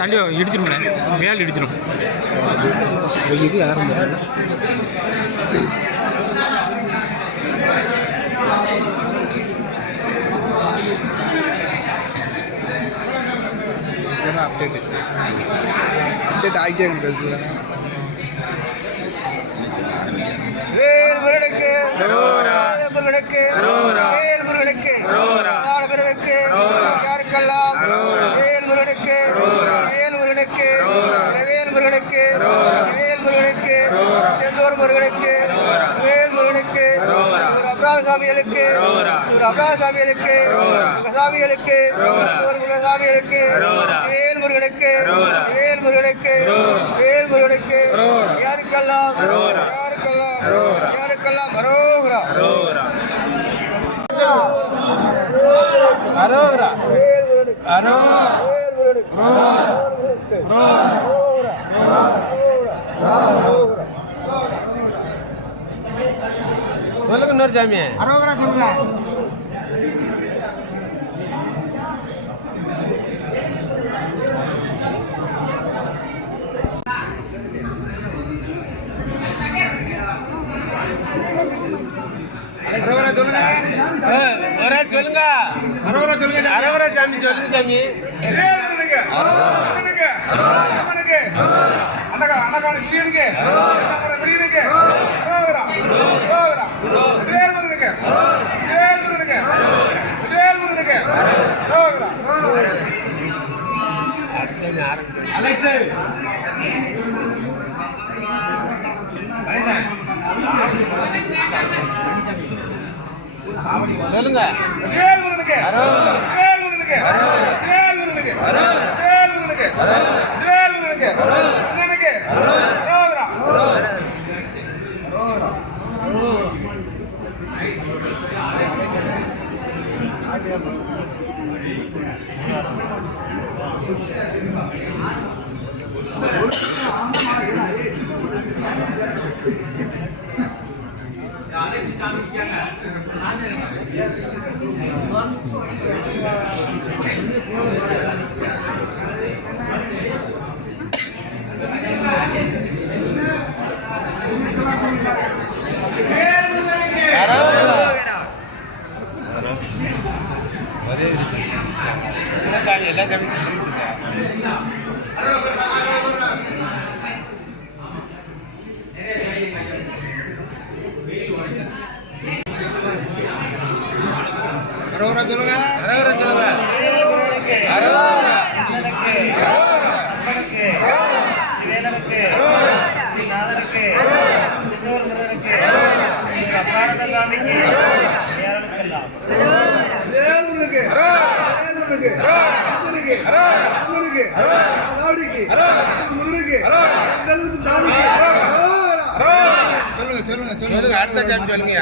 தள்ளி இடிச்சிருமே, வேல் இடிச்சிடும். இது யாரும் அப்டேட் ஆகிட்டே இருக்கு. முருகனுக்கு முருகனுக்கு முருகனுக்கு பிறருக்கு யாருக்கெல்லாம் வேல் முருகனுக்கு வேல் முருகனுக்கு வேல் முருகனுக்கு வேல் முருகனுக்கு செந்தூர் முருகனுக்கு வேல் முருகனுக்கு ஒரு அபராத சாமிகளுக்கு ஒரு அபராத சாமிகளுக்கு சாமிகளுக்கு ஒரு முருகசாமிகளுக்கு வேல் முருகனுக்கு வேல் முருகனுக்கு வேல் முருகனுக்கு யாருக்கெல்லாம் யாருக்கெல்லாம் யாருக்கெல்லாம் அரோகரா அரோகரா சொல்லுங்க இன்னொரு சாமி அரோகரா சொல்லுங்க. அரோகரா சொல்லுங்க. சொல்லுங்க அரோகரா சொல்லுங்க. அரோகரா சாமி சொல்லுங்க சாமி. சொல்லுங்க எல்லாம் சாமி அரோகரா சொல்லுங்க. அரோகரா சொல்லுங்க. அரோகரா சொல்லுங்க. அடுத்த சாமி சொல்லுங்க.